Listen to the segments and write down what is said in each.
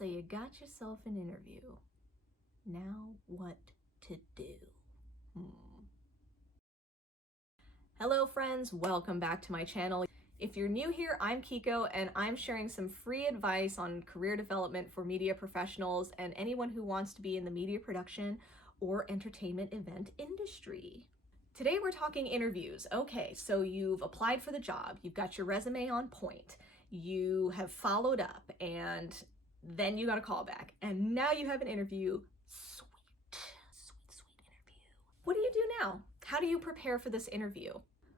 So you got yourself an interview. Now what to do? Hello friends, welcome back to my channel. If you're new here, I'm Kiko and I'm sharing some free advice on career development for media professionals and anyone who wants to be in the media production or entertainment event industry. Today we're talking interviews. Okay, so you've applied for the job, you've got your resume on point, you have followed up, and then you got a call back, and now you have an interview. Sweet interview. What do you do now? How do you prepare for this interview?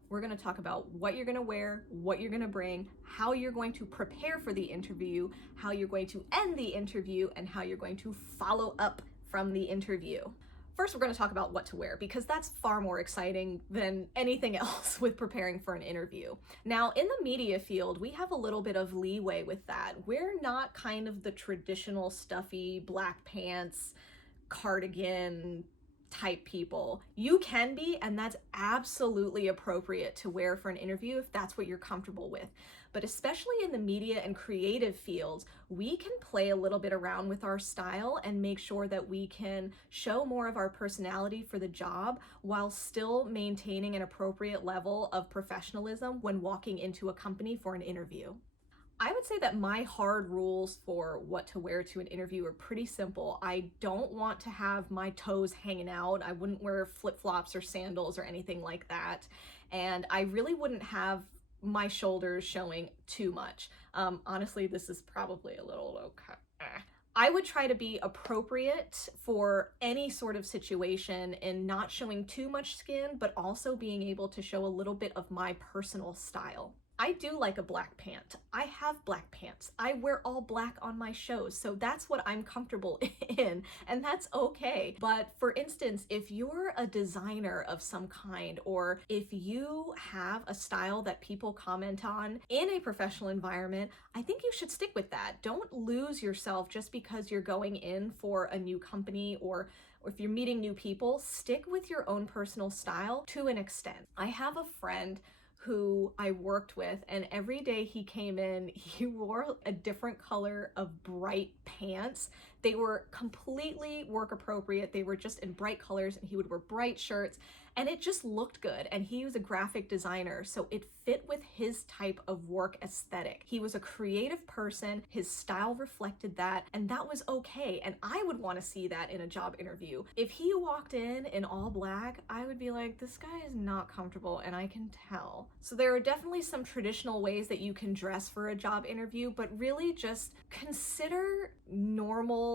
We're going to talk about what you're going to wear, what you're going to bring, how you're going to prepare for the interview, how you're going to end the interview, and how you're going to follow up from the interview. First, we're going to talk about what to wear because that's far more exciting than anything else with preparing for an interview. Now, in the media field, we have a little bit of leeway with that. We're not kind of the traditional stuffy black pants, cardigan type people. You can be, and that's absolutely appropriate to wear for an interview if that's what you're comfortable with. But especially in the media and creative fields, we can play a little bit around with our style and make sure that we can show more of our personality for the job while still maintaining an appropriate level of professionalism when walking into a company for an interview. I would say that my hard rules for what to wear to an interview are pretty simple. I don't want to have my toes hanging out. I wouldn't wear flip-flops or sandals or anything like that. And I really wouldn't have my shoulders showing too much. Honestly, this is probably a little okay. I would try to be appropriate for any sort of situation in not showing too much skin, but also being able to show a little bit of my personal style. I do like a black pant. I have black pants. I wear all black on my shows, so that's what I'm comfortable in, and that's okay. But for instance, if you're a designer of some kind, or if you have a style that people comment on in a professional environment, I think you should stick with that. Don't lose yourself just because you're going in for a new company or if you're meeting new people. Stick with your own personal style to an extent. I have a friend who I worked with, and every day he came in, he wore a different color of bright pants. They were completely work appropriate. They were just in bright colors, and he would wear bright shirts, and it just looked good. And he was a graphic designer, so it fit with his type of work aesthetic. He was a creative person, his style reflected that, and that was okay. And I would want to see that in a job interview. If he walked in all black, I would be like, this guy is not comfortable, and I can tell. So there are definitely some traditional ways that you can dress for a job interview, but really just consider normal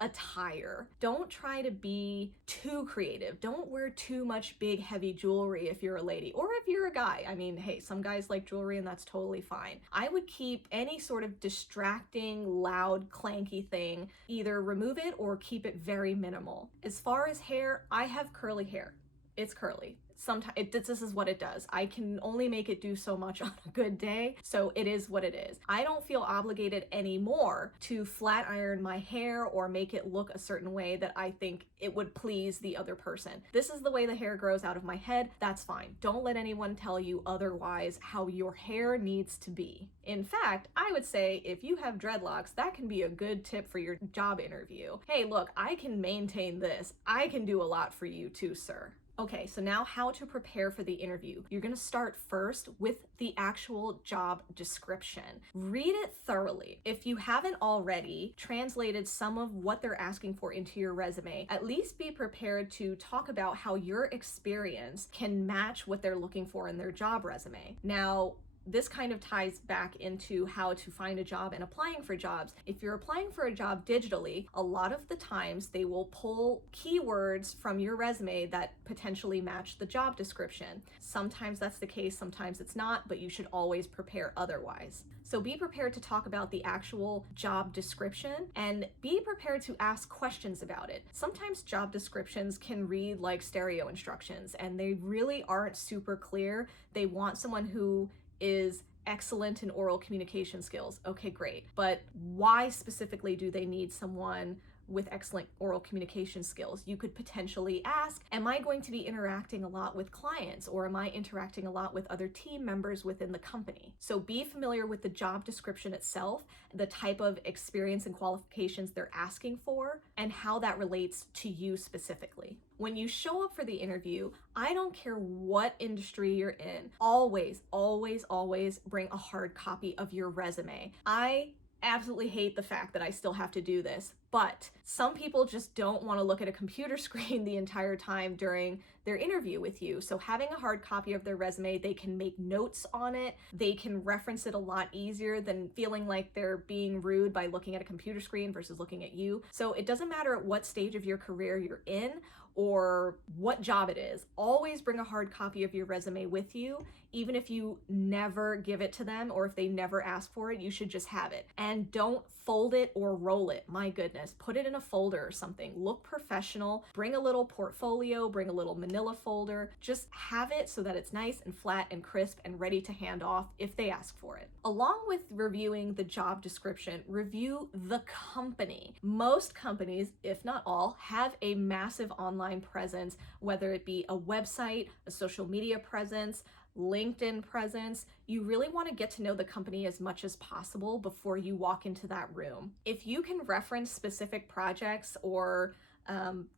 attire. Don't try to be too creative. Don't wear too much big heavy jewelry if you're a lady, or if you're a guy. I mean, hey, some guys like jewelry and that's totally fine. I would keep any sort of distracting, loud, clanky thing, either remove it or keep it very minimal. As far as hair, I have curly hair. It's curly. Sometimes this is what it does. I can only make it do so much on a good day, so it is what it is. I don't feel obligated anymore to flat iron my hair or make it look a certain way that I think it would please the other person. This is the way the hair grows out of my head. That's fine. Don't let anyone tell you otherwise how your hair needs to be. In fact, I would say if you have dreadlocks, that can be a good tip for your job interview. Hey, look, I can maintain this. I can do a lot for you too, sir. Okay, so now how to prepare for the interview. You're gonna start first with the actual job description. Read it thoroughly. If you haven't already translated some of what they're asking for into your resume, at least be prepared to talk about how your experience can match what they're looking for in their job resume. Now, this kind of ties back into how to find a job and applying for jobs. If you're applying for a job digitally, a lot of the times they will pull keywords from your resume that potentially match the job description. Sometimes that's the case, sometimes it's not, but you should always prepare otherwise. So be prepared to talk about the actual job description and be prepared to ask questions about it. Sometimes job descriptions can read like stereo instructions and they really aren't super clear. They want someone who is excellent in oral communication skills. Okay, great. But why specifically do they need someone with excellent oral communication skills. You could potentially ask, am I going to be interacting a lot with clients, or am I interacting a lot with other team members within the company? So be familiar with the job description itself, the type of experience and qualifications they're asking for, and how that relates to you specifically. When you show up for the interview, I don't care what industry you're in, always, always, always bring a hard copy of your resume. I absolutely hate the fact that I still have to do this, but some people just don't want to look at a computer screen the entire time during their interview with you. So having a hard copy of their resume, they can make notes on it. They can reference it a lot easier than feeling like they're being rude by looking at a computer screen versus looking at you. So it doesn't matter at what stage of your career you're in or what job it is, always bring a hard copy of your resume with you. Even if you never give it to them or if they never ask for it, you should just have it. And don't fold it or roll it. My goodness, put it in a folder or something. Look professional, bring a little portfolio, bring a little manila folder. Just have it so that it's nice and flat and crisp and ready to hand off if they ask for it. Along with reviewing the job description, review the company. Most companies, if not all, have a massive online presence, whether it be a website, a social media presence, LinkedIn presence. You really want to get to know the company as much as possible before you walk into that room. If you can reference specific projects or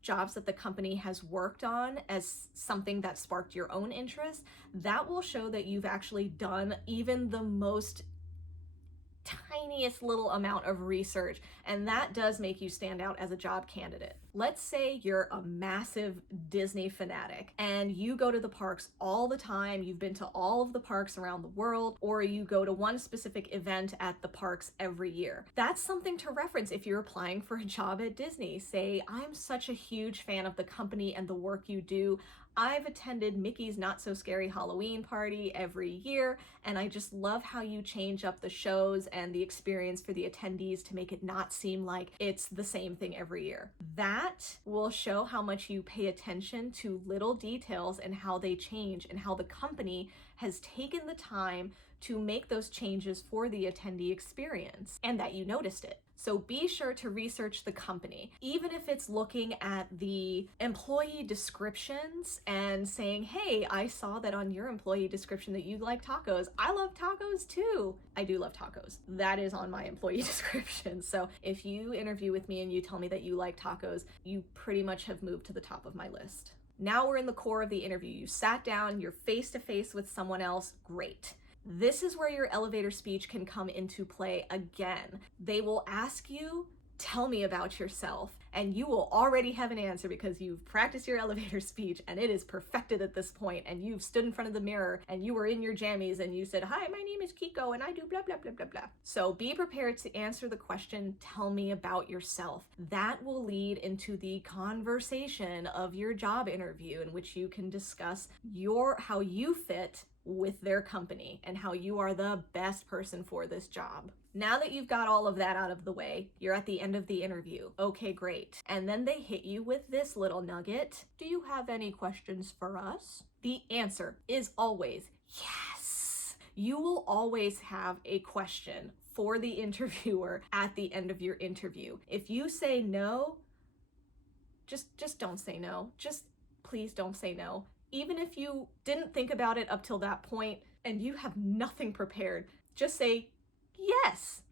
jobs that the company has worked on as something that sparked your own interest, that will show that you've actually done even the most tiniest little amount of research, and that does make you stand out as a job candidate. Let's say you're a massive Disney fanatic and you go to the parks all the time, you've been to all of the parks around the world, or you go to one specific event at the parks every year. That's something to reference if you're applying for a job at Disney. Say, I'm such a huge fan of the company and the work you do. I've attended Mickey's Not So Scary Halloween Party every year, and I just love how you change up the shows and the experience for the attendees to make it not seem like it's the same thing every year. That will show how much you pay attention to little details and how they change and how the company has taken the time to make those changes for the attendee experience and that you noticed it. So be sure to research the company, even if it's looking at the employee descriptions and saying, hey, I saw that on your employee description that you like tacos. I love tacos too. I do love tacos. That is on my employee description. So if you interview with me and you tell me that you like tacos, you pretty much have moved to the top of my list. Now we're in the core of the interview. You sat down, you're face to face with someone else. Great. This is where your elevator speech can come into play again. They will ask you, tell me about yourself, and you will already have an answer because you've practiced your elevator speech and it is perfected at this point, and you've stood in front of the mirror and you were in your jammies and you said, hi, my name is Kiko and I do blah, blah, blah, blah, blah. So be prepared to answer the question, tell me about yourself. That will lead into the conversation of your job interview in which you can discuss how you fit with their company and how you are the best person for this job. Now that you've got all of that out of the way, you're at the end of the interview. Okay, great. And then they hit you with this little nugget. Do you have any questions for us? The answer is always yes. You will always have a question for the interviewer at the end of your interview. If you say no, just don't say no. Just please don't say no. Even if you didn't think about it up till that point and you have nothing prepared, just say, yes,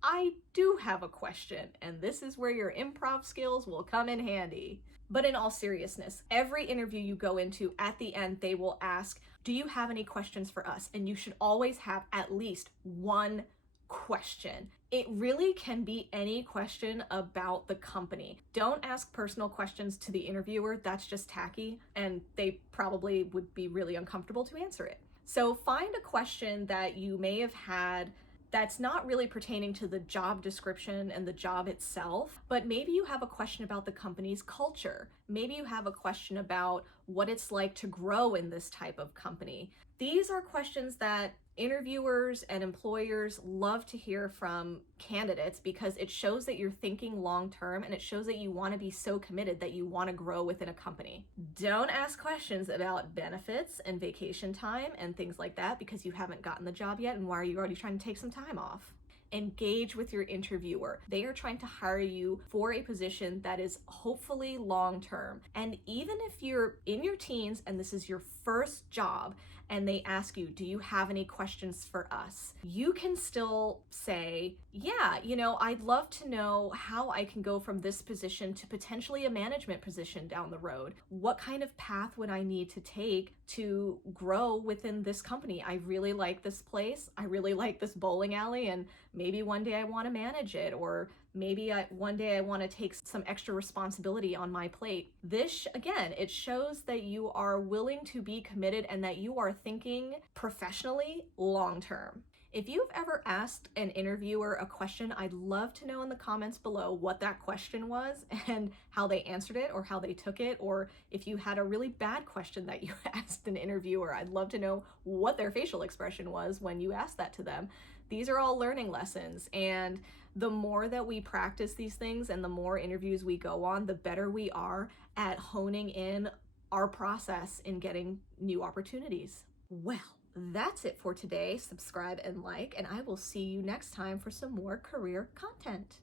I do have a question, and this is where your improv skills will come in handy. But in all seriousness, every interview you go into, at the end, they will ask, do you have any questions for us? And you should always have at least one question. It really can be any question about the company. Don't ask personal questions to the interviewer. That's just tacky, and they probably would be really uncomfortable to answer it. So find a question that you may have had that's not really pertaining to the job description and the job itself, but maybe you have a question about the company's culture. Maybe you have a question about what it's like to grow in this type of company. These are questions that interviewers and employers love to hear from candidates because it shows that you're thinking long term, and it shows that you want to be so committed that you want to grow within a company. Don't ask questions about benefits and vacation time and things like that because you haven't gotten the job yet, and why are you already trying to take some time off? Engage with your interviewer. They are trying to hire you for a position that is hopefully long term. And even if you're in your teens and this is your first job, and they ask you, do you have any questions for us? You can still say, yeah, I'd love to know how I can go from this position to potentially a management position down the road. What kind of path would I need to take to grow within this company? I really like this place. I really like this bowling alley, and maybe one day I want to manage it, or maybe one day I want to take some extra responsibility on my plate. This, again, it shows that you are willing to be committed and that you are thinking professionally long term. If you've ever asked an interviewer a question, I'd love to know in the comments below what that question was and how they answered it or how they took it, or if you had a really bad question that you asked an interviewer, I'd love to know what their facial expression was when you asked that to them. These are all learning lessons, and the more that we practice these things and the more interviews we go on, the better we are at honing in our process in getting new opportunities. Well, that's it for today. Subscribe and like, and I will see you next time for some more career content.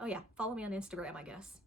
Oh yeah, follow me on Instagram, I guess.